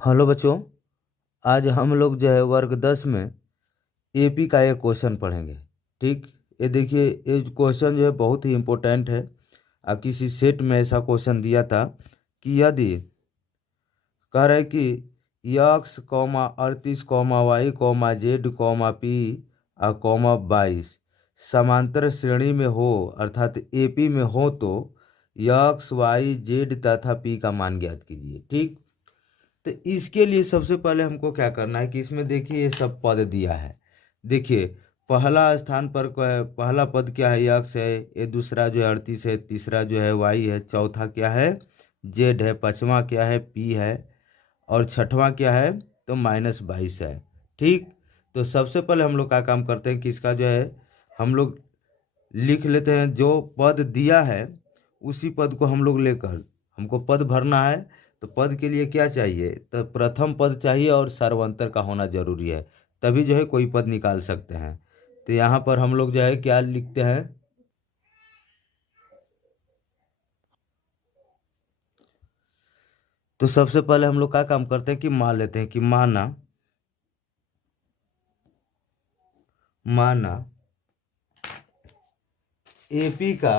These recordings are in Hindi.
हेलो बच्चों। आज हम लोग जो है वर्ग 10 में एपी का एक क्वेश्चन पढ़ेंगे। ठीक, ये देखिए, ये क्वेश्चन जो है बहुत ही इम्पोर्टेंट है। किसी सेट में ऐसा क्वेश्चन दिया था कि यदि कह रहा है कि x comma 38 comma y comma z comma p comma 22 समांतर श्रेणी में हो अर्थात एपी में हो तो यक्स वाई जेड तथा पी का मान ज्ञात कीजिए। ठीक, तो इसके लिए सबसे पहले हमको क्या करना है कि इसमें देखिए ये सब पद दिया है। देखिए, पहला स्थान पर पहला पद क्या है, यक्स है। ये दूसरा जो है 38 है। तीसरा जो है वाई है। चौथा क्या है, जेड है। पांचवा क्या है, पी है। और छठवां क्या है, तो -22 है। ठीक, तो सबसे पहले हम लोग क्या काम करते हैं कि इसका जो है हम लोग लिख लेते हैं। जो पद दिया है उसी पद को हम लोग लेकर हमको पद भरना है। तो पद के लिए क्या चाहिए, तो प्रथम पद चाहिए और सर्वांतर का होना जरूरी है, तभी जो है कोई पद निकाल सकते हैं। तो यहाँ पर हम लोग जो है क्या लिखते हैं, तो सबसे पहले हम लोग क्या काम करते हैं कि मान लेते हैं कि माना माना एपी का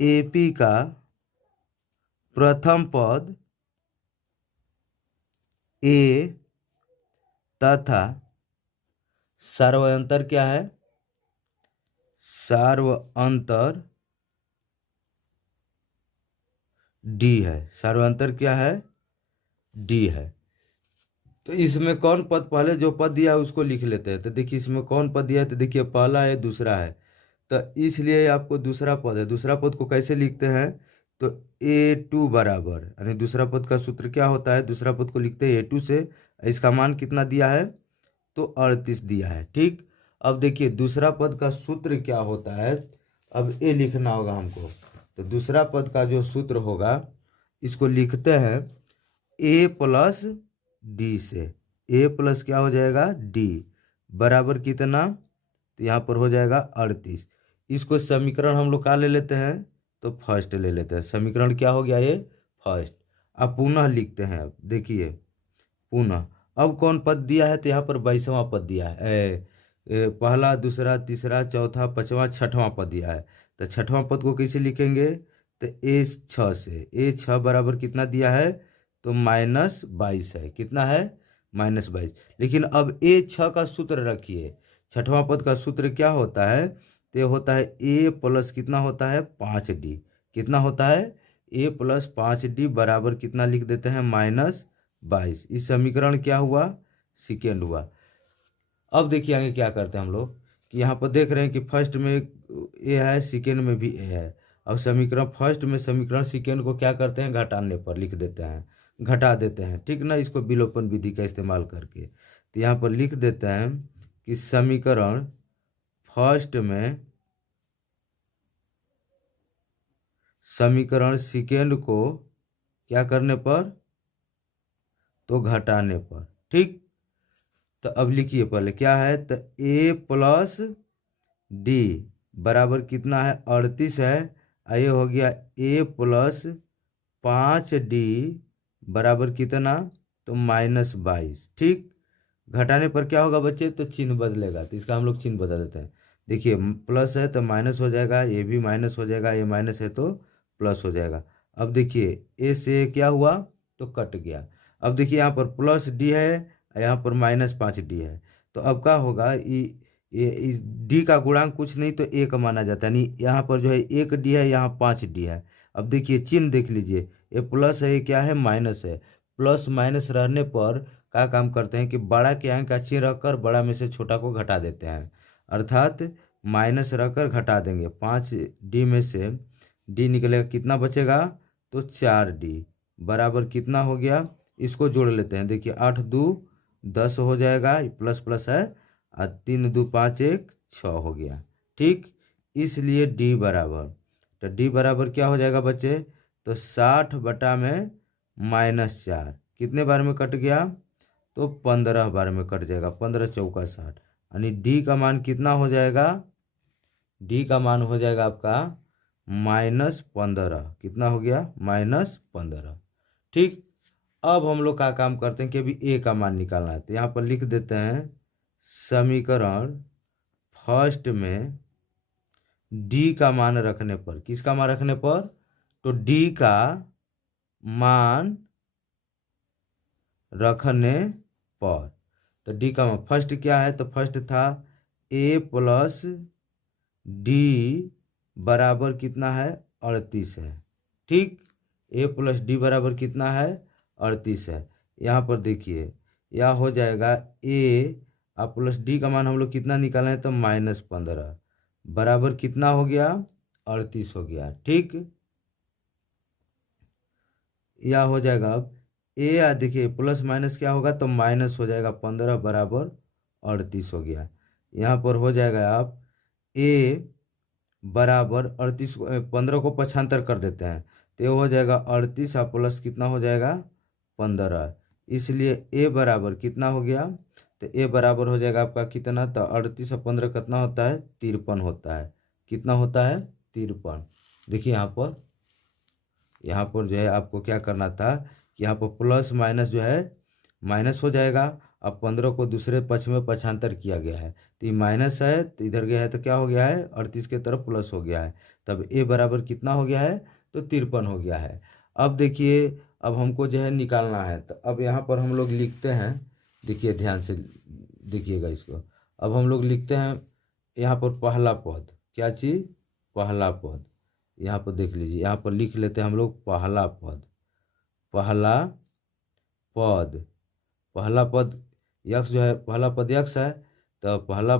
एपी का प्रथम पद ए तथा सर्वांतर क्या है, सर्वांतर डी है। सर्वांतर क्या है, डी है। तो इसमें कौन पद, पहले जो पद दिया है उसको लिख लेते हैं। तो देखिए इसमें कौन पद दिया है, तो देखिए पहला है, दूसरा है। तो इसलिए आपको दूसरा पद है। दूसरा पद को कैसे लिखते हैं, तो A2 बराबर, यानी दूसरा पद का सूत्र क्या होता है, दूसरा पद को लिखते हैं A2 से। इसका मान कितना दिया है, तो 38 दिया है। ठीक, अब देखिए दूसरा पद का सूत्र क्या होता है, अब ये लिखना होगा हमको। तो दूसरा पद का जो सूत्र होगा इसको लिखते हैं ए प्लस डी से। ए प्लस क्या हो जाएगा, डी, बराबर कितना, तो यहाँ पर हो जाएगा 38। इसको समीकरण हम लोग क्या ले लेते हैं, तो फर्स्ट ले लेते हैं। समीकरण क्या हो गया, ये फर्स्ट। अब पुनः लिखते हैं। अब देखिए पुनः, अब कौन पद दिया है, तो यहाँ पर 22वां पद दिया है। पहला, दूसरा, तीसरा, चौथा, पांचवा, छठवां पद दिया है। तो छठवां पद को कैसे लिखेंगे, तो A6 से। A6 बराबर कितना दिया है, तो -22 है। कितना है, -22। लेकिन अब A6 का सूत्र रखिए। छठवां पद का सूत्र क्या होता है, तो ये होता है A प्लस कितना होता है, 5D। कितना होता है, A प्लस 5D बराबर कितना लिख देते हैं, -22। इस समीकरण क्या हुआ, सेकेंड हुआ। अब देखिए आगे क्या करते हैं हम लोग कि यहाँ पर देख रहे हैं कि फर्स्ट में ए है, सेकेंड में भी ए है। अब समीकरण फर्स्ट में समीकरण सेकेंड को क्या करते हैं, घटाने पर लिख देते हैं, घटा देते हैं। ठीक ना, इसको विलोपन विधि का इस्तेमाल करके। तो यहाँ पर लिख देते हैं कि समीकरण फर्स्ट में समीकरण सेकेंड को क्या करने पर, तो घटाने पर। ठीक, तो अब लिखिए पहले क्या है, तो ए प्लस डी बराबर कितना है, 38 है। ये हो गया ए प्लस 5D बराबर कितना, तो -22। ठीक, घटाने पर क्या होगा बच्चे, तो चिन्ह बदलेगा। तो इसका हम लोग चिन्ह बदल देते हैं। देखिए प्लस है तो माइनस हो जाएगा, ये भी माइनस हो जाएगा, ये माइनस है तो प्लस हो जाएगा। अब देखिए ए से क्या हुआ, तो कट गया। अब देखिए यहाँ पर +D है, यहाँ पर -5D है। तो अब क्या होगा, ये डी का गुणांक कुछ नहीं तो एक माना जाता है। यानी यहाँ पर जो है 1D है, यहाँ 5D है। अब देखिए चिन्ह देख लीजिए, ये प्लस है, ये क्या है, माइनस है। प्लस माइनस रहने पर क्या काम करते हैं कि बड़ा के अंक का चिन्ह रखकर बड़ा में से छोटा को घटा देते हैं। अर्थात माइनस रखकर घटा देंगे। 5D में से डी निकलेगा, कितना बचेगा, तो 4D बराबर कितना हो गया, इसको जोड़ लेते हैं। देखिए 8 2 10 हो जाएगा, प्लस प्लस है, और 3 2 5 1 6 हो गया। ठीक, इसलिए डी बराबर, तो डी बराबर क्या हो जाएगा बच्चे, तो 60 बटा में -4 कितने बार में कट गया, तो 15 बार में कट जाएगा। 15 चौका 60, यानी डी का मान कितना हो जाएगा, डी का मान हो जाएगा आपका -15। कितना हो गया? -15। ठीक। अब हम लोग का काम करते हैं कि अभी ए का मान निकालना है, तो यहाँ पर लिख देते हैं समीकरण फर्स्ट में डी का मान रखने पर, किसका मान रखने पर? तो डी का मान रखने पर, तो डी का मान फर्स्ट क्या है? तो फर्स्ट था ए प्लस डी बराबर कितना है? 38 है। ठीक। ए प्लस डी बराबर कितना है? 38 है। यहाँ पर देखिए, यह हो जाएगा ए और प्लस डी का मान हम लोग कितना निकालें? तो -15 बराबर कितना हो गया? 38 हो गया। ठीक। यह हो जाएगा अब ए, या देखिए प्लस माइनस क्या होगा? तो माइनस हो जाएगा, 15 बराबर 38 हो गया। यहाँ पर हो जाएगा आप ए बराबर 38, 15 को पक्षांतर कर देते हैं तो ये हो जाएगा 38 और प्लस कितना हो जाएगा? 15। इसलिए ए बराबर कितना हो गया? तो ए बराबर हो जाएगा आपका कितना? तो 38 और 15 कितना होता है? 53 होता है। कितना होता है? 53। देखिए यहाँ पर जो है आपको क्या करना था कि यहाँ पर प्लस माइनस जो है माइनस हो जाएगा। अब 15 को दूसरे पक्ष में पक्षांतर किया गया है, तो ये माइनस है तो इधर गया है तो क्या हो गया है? 38 के तरफ प्लस हो गया है। तब ए बराबर कितना हो गया है? तो 53 हो गया है। अब देखिए, अब हमको जो है निकालना है, तो अब यहाँ पर हम लोग लिखते हैं, देखिए ध्यान से देखिएगा इसको। अब हम लोग लिखते हैं यहाँ पर पहला पद, क्या चीज़? पहला पद। यहाँ पर देख लीजिए, यहाँ पर लिख लेते हैं हम लोग पहला पद। पहला पद, पहला पद यक्स जो है, पहला पद यक्स है, तो पहला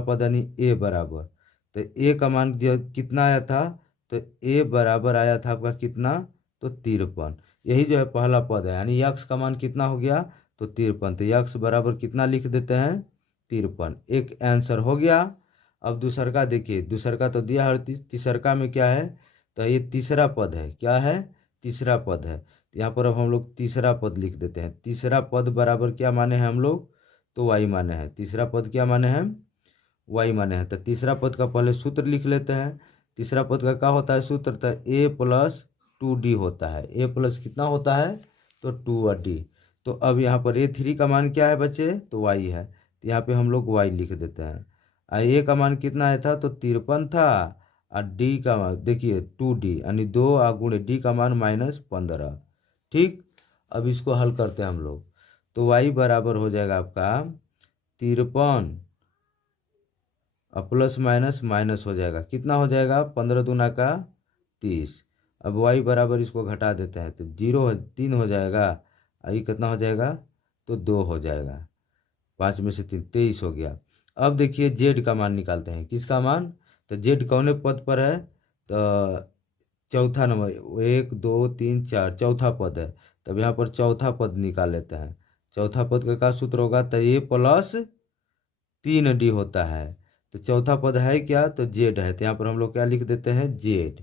पद यानी ए बराबर, तो ए का मान जो कितना आया था? तो ए बराबर आया था आपका कितना? तो 53। यही जो है पहला पद है, यानी यक्स का मान कितना हो गया? तो 53। तो यक्स बराबर कितना लिख देते हैं? 53। एक आंसर हो गया। अब दूसर का देखिए, दूसर का तो दिया है, तीसर का में क्या है? तो ये तीसरा पद है। क्या है? तीसरा पद है। यहाँ पर अब हम लोग तीसरा पद लिख देते हैं। तीसरा पद बराबर क्या माने हैं हम लोग? तो वाई माने हैं। तीसरा पद क्या माने हैं? वाई माने हैं। तो तीसरा पद का पहले सूत्र लिख लेते हैं। तीसरा पद का क्या होता है सूत्र? तो ए प्लस 2d होता है। ए प्लस कितना होता है? तो 2d। तो अब यहाँ पर A3 का मान क्या है बच्चे? तो वाई है, तो यहाँ पे हम लोग वाई लिख देते हैं। ए का मान कितना आया था? तो 53 था। और डी का मान देखिए 2d, यानी 2 गुणे डी का मान -15। ठीक। अब इसको हल करते हैं हम लोग, तो y बराबर हो जाएगा आपका 53 और प्लस माइनस माइनस हो जाएगा, कितना हो जाएगा? 15 दूना का 30। अब y बराबर इसको घटा देते हैं तो 3 हो जाएगा, और ये कितना हो जाएगा? तो 2 हो जाएगा। 5 में से 3, 23 हो गया। अब देखिए जेड का मान निकालते हैं। किसका मान? तो जेड कौने पद पर है? तो चौथा नंबर, 1 2 3 4 चौथा पद है। तब यहाँ पर चौथा पद निकाल लेते हैं। चौथा पद का क्या सूत्र होगा? तो ए प्लस 3d होता है। तो चौथा पद है क्या? तो जेड है, तो यहाँ पर हम लोग क्या लिख देते हैं? जेड।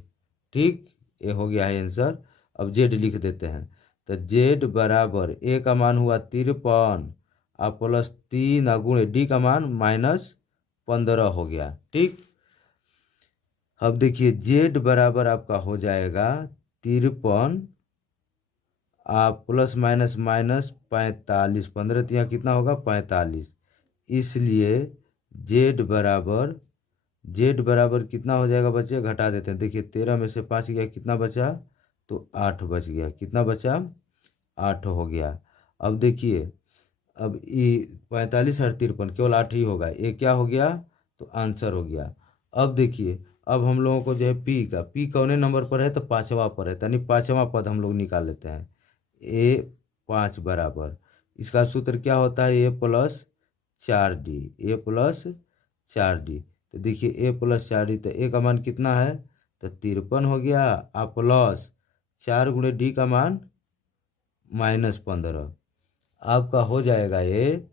ठीक। ये हो गया है आंसर। अब जेड लिख देते हैं, तो जेड बराबर ए का मान हुआ 53 और प्लस 3 गुणे डी का मान -15 हो गया। ठीक। अब देखिए जेड बराबर आपका हो जाएगा 53 आप प्लस माइनस माइनस 45, 15 यहाँ कितना होगा? 45। इसलिए जेड बराबर कितना हो जाएगा बच्चे? घटा देते हैं। देखिए 13 में से 5 गया, कितना बचा? तो 8 बच गया। कितना बचा? 8 हो गया। अब देखिए, अब ये 45 और 53 केवल 8 ही होगा, ये क्या हो गया? तो आंसर हो गया। अब देखिए, अब हम लोगों को जो है पी कौने नंबर पर है? तो 5वां पर है, यानी 5वां पद हम लोग निकाल लेते हैं। A5 बराबर, इसका सूत्र क्या होता है? ए प्लस 4d। तो देखिए ए प्लस 4d, तो ए का मान कितना है? तो 53 हो गया, आ प्लस 4 गुणे डी का मान -15। आपका हो जाएगा ये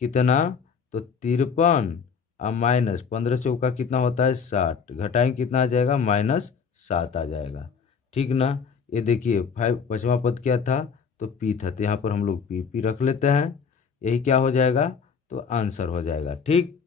कितना? तो 53 और -15 चौका कितना होता है? 60। घटाएंगे कितना आ जाएगा? -7 आ जाएगा। ठीक ना। ये देखिए 5वां पद क्या था? तो पी था, तो यहाँ पर हम लोग पी रख लेते हैं। यही क्या हो जाएगा? तो आंसर हो जाएगा। ठीक।